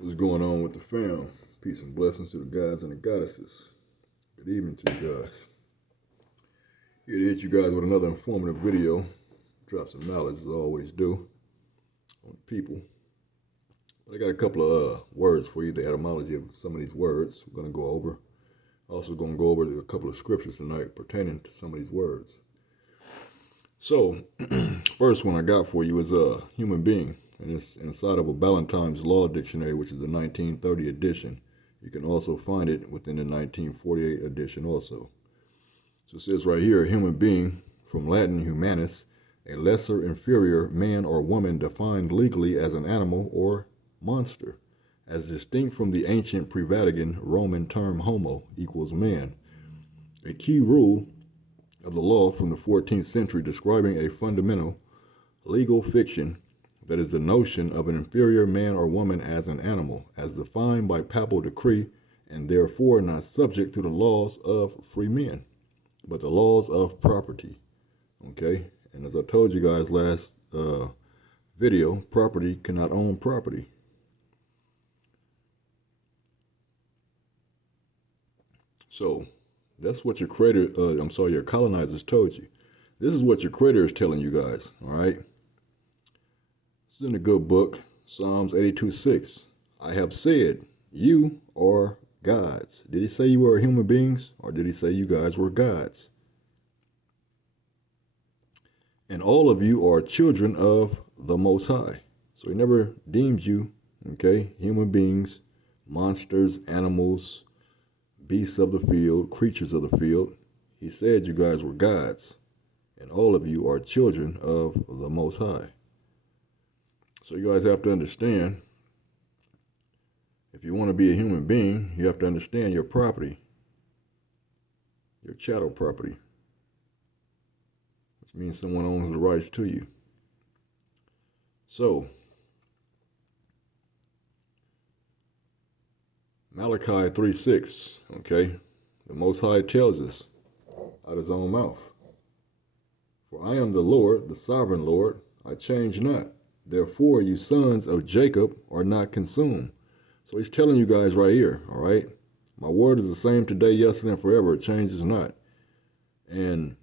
What's going on with the fam? Peace and blessings to the guys and the goddesses. Good evening to you guys. Here to hit you guys with another informative video. Drop some knowledge as I always do on people. But I got a couple of words for you, the etymology of some of these words we're going to go over. Also going to go over a couple of scriptures tonight pertaining to some of these words. So, first one I got for you is a human being. And it's inside of a Ballantyne's Law Dictionary, which is the 1930 edition. You can also find it within the 1948 edition also. So it says right here, a human being, from Latin humanus, a lesser inferior man or woman defined legally as an animal or monster, as distinct from the ancient pre-Vatican Roman term homo equals man. A key rule of the law from the 14th century describing a fundamental legal fiction that is the notion of an inferior man or woman as an animal, as defined by papal decree, and therefore not subject to the laws of free men, but the laws of property. Okay? And as I told you guys last video, property cannot own property. So that's what your creator, your colonizers told you. This is what your creator is telling you guys, all right? This is in the good book, Psalms 82:6. I have said, you are gods. Did he say you were human beings, or did he say you guys were gods? And all of you are children of the Most High. So he never deemed you, okay, human beings, monsters, animals, beasts of the field, creatures of the field. He said you guys were gods, and all of you are children of the Most High. So you guys have to understand, if you want to be a human being, you have to understand your property, your chattel property, which means someone owns the rights to you. So, Malachi 3:6, okay, the Most High tells us out of his own mouth, for I am the Lord, the sovereign Lord, I change not. Therefore, you sons of Jacob are not consumed. So he's telling you guys right here, all right? My word is the same today, yesterday, and forever. It changes not. And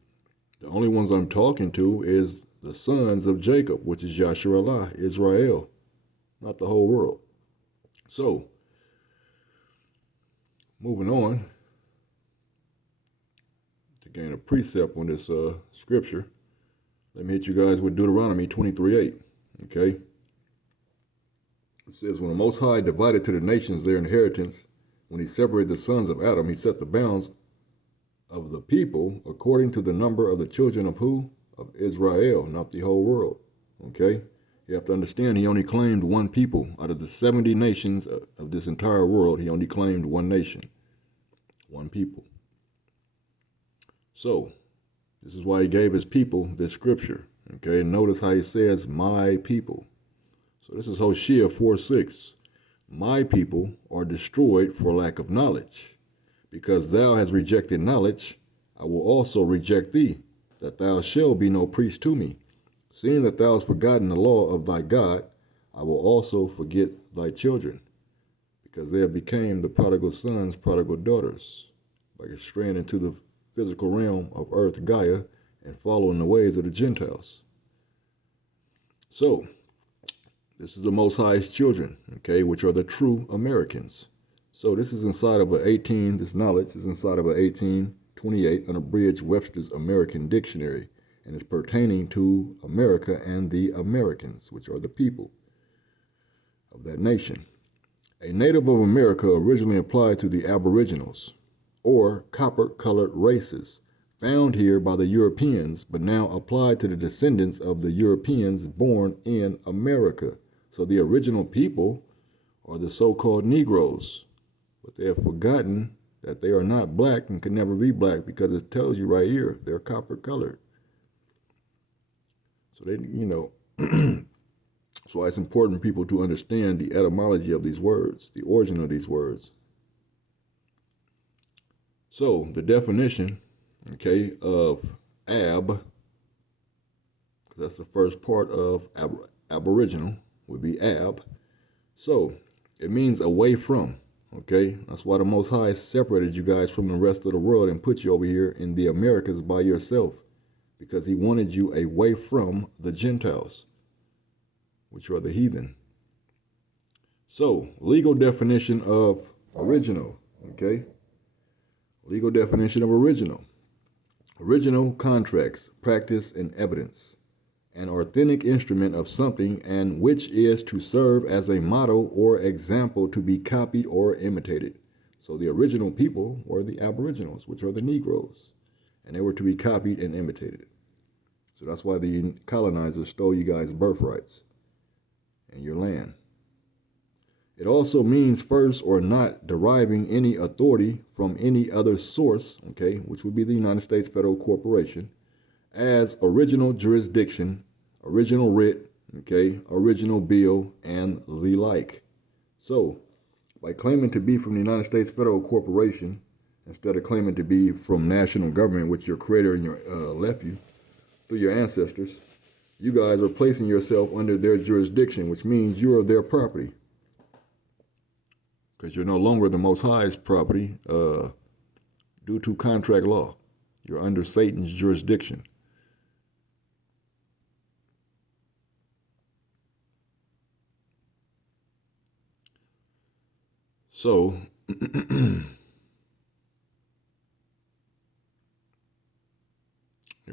the only ones I'm talking to is the sons of Jacob, which is Yasharallah, Israel, not the whole world. So, moving on to gain a precept on this scripture, let me hit you guys with Deuteronomy 23:8. Okay? It says, when the Most High divided to the nations their inheritance, when he separated the sons of Adam, he set the bounds of the people according to the number of the children of who? Of Israel, not the whole world. Okay? You have to understand, he only claimed one people. Out of the 70 nations of this entire world, he only claimed one nation. One people. So, this is why he gave his people this scripture. Okay, notice how he says, my people. So this is Hosea 4:6. My people are destroyed for lack of knowledge. Because thou hast rejected knowledge, I will also reject thee, that thou shalt be no priest to me. Seeing that thou hast forgotten the law of thy God, I will also forget thy children, because they have become the prodigal sons, prodigal daughters, by straying into the physical realm of earth Gaia and following the ways of the Gentiles. So, this is the Most High's children, okay, which are the true Americans. So this is inside of this knowledge is inside of a 1828 unabridged Webster's American Dictionary, and it's pertaining to America and the Americans, which are the people of that nation. A native of America originally applied to the Aboriginals, or copper-colored races, found here by the Europeans, but now applied to the descendants of the Europeans born in America. So the original people are the so-called Negroes, but they have forgotten that they are not black and can never be black, because it tells you right here, they're copper-colored. So they, that's why it's important for people to understand the etymology of these words, the origin of these words. So the definition, okay, of ab, that's the first part of aboriginal, would be ab. So It means away from. Okay, that's why the Most High separated you guys from the rest of the world and put you over here in the Americas by yourself, because he wanted you away from the Gentiles, which are the heathen. So, legal definition of original, okay? Legal definition of original. Original contracts, practice, and evidence. An authentic instrument of something, and which is to serve as a model or example to be copied or imitated. So the original people were the aboriginals, which are the Negroes, and they were to be copied and imitated. So that's why the colonizers stole you guys' birthrights and your land. It also means first or not deriving any authority from any other source, okay, which would be the United States Federal Corporation, as original jurisdiction, original writ, okay, original bill, and the like. So, by claiming to be from the United States Federal Corporation, instead of claiming to be from national government, which your creator and your left you through your ancestors, you guys are placing yourself under their jurisdiction, which means you are their property. Because you're no longer the Most High's property due to contract law. You're under Satan's jurisdiction. So, here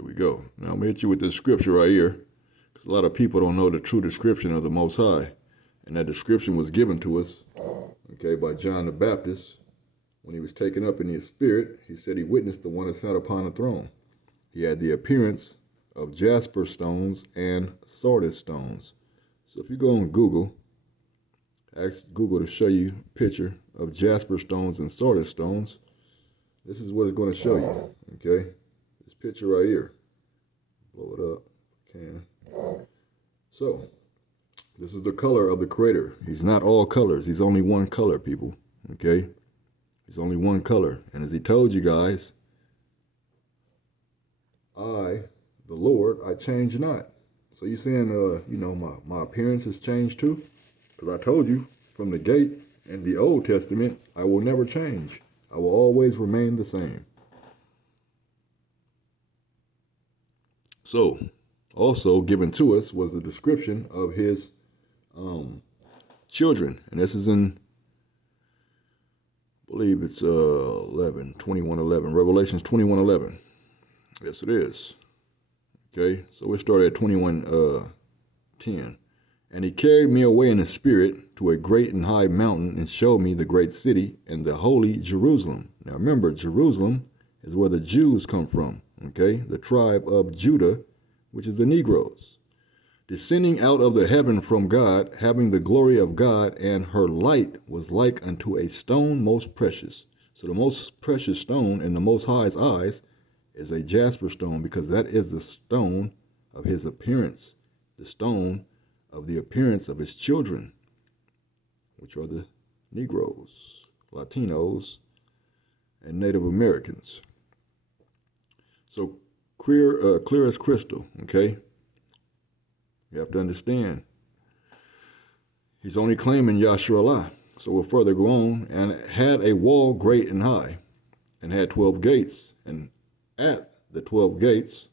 we go. Now I'm going to hit you with this scripture right here, because a lot of people don't know the true description of the Most High. And that description was given to us, okay, by John the Baptist. When he was taken up in his spirit, he said he witnessed the one that sat upon the throne. He had the appearance of jasper stones and sardis stones. So if you go on Google, ask Google to show you a picture of jasper stones and sardis stones, this is what it's going to show you, okay? This picture right here. Blow it up, can. So, this is the color of the creator. He's not all colors. He's only one color, people, okay? He's only one color. And as he told you guys, I, the Lord, I change not. So you saying, you know, my appearance has changed too? Because I told you from the gate in the Old Testament, I will never change. I will always remain the same. So, also given to us was the description of his children. And this is in, I believe it's 21:11, Revelations 21:11. Yes, it is. Okay, so we started at 21:10. And he carried me away in the spirit to a great and high mountain and showed me the great city and the holy Jerusalem. Now remember, Jerusalem is where the Jews come from, okay? The tribe of Judah, which is the Negroes. Descending out of the heaven from God, having the glory of God, and her light was like unto a stone most precious. So the most precious stone in the Most High's eyes is a jasper stone, because that is the stone of his appearance, the stone of the appearance of his children, which are the Negroes, Latinos, and Native Americans. So clear as crystal, okay? You have to understand, he's only claiming Yasharallah. So we'll further go on, and had a wall great and high, and had 12 gates, and at the 12 gates,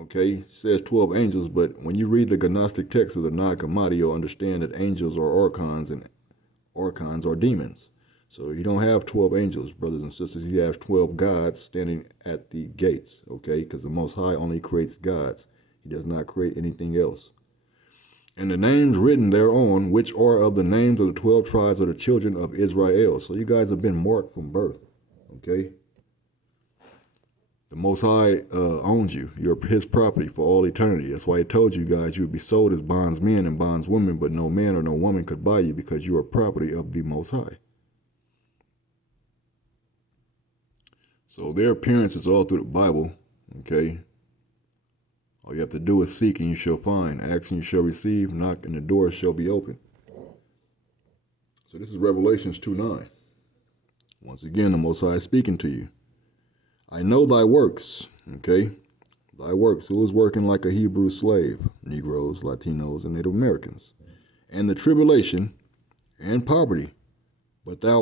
okay, says 12 angels, but when you read the Gnostic text of the Nag Hammadi, you'll understand that angels are archons, and archons are demons. So you don't have 12 angels, brothers and sisters. You have 12 gods standing at the gates, okay, because the Most High only creates gods. He does not create anything else. And the names written thereon, which are of the names of the 12 tribes of the children of Israel. So you guys have been marked from birth, okay? The Most High owns you. You're his property for all eternity. That's why he told you guys you would be sold as bondsmen and bondswomen, but no man or no woman could buy you, because you are property of the Most High. So their appearance is all through the Bible, okay? All you have to do is seek and you shall find. Ask and you shall receive. Knock and the door shall be open. So this is Revelations 2:9. Once again, the Most High is speaking to you. I know thy works, okay? Thy works. Who is working like a Hebrew slave? Negroes, Latinos, and Native Americans. And the tribulation and poverty, but thou